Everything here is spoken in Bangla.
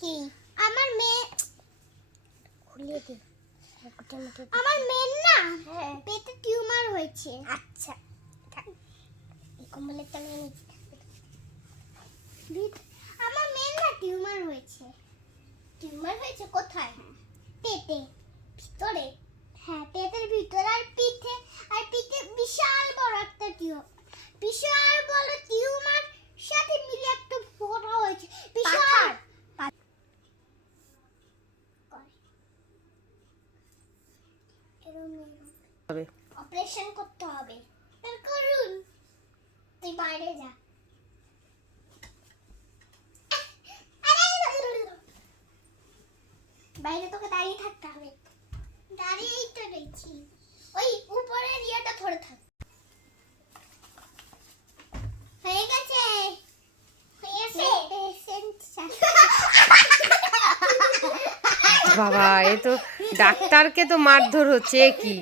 কি? আমার মেয়ে খুলে দে আমার মেয়ের না পেটে টিউমার হয়েছে। আচ্ছা। কম্বলের তলে আমার মেয়ের না টিউমার হয়েছে। টিউমার হয়েছে কোথায়? পেটে। ভিতরে। হ্যাঁ পেটের ভিতরে। আর পিঠে আর পিঠে বিশাল বড় একটা টিউমার। বিশাল বড় টিউমার সাথে মিলে একটা ফোড়া হয়েছে বিশাল হবে অপারেশন করতে হবে। তার করুন তুই বাইরে যা। বাইরে তোকে দাঁড়িয়ে থাকতে হবে। দাঁড়িয়েই তো রয়েছি। ওই উপরের ইয়েটা ধরে থাক। হয়ে গেছে? বাবা, এ তো ডাক্তারকে তো মারধর হচ্ছে কি?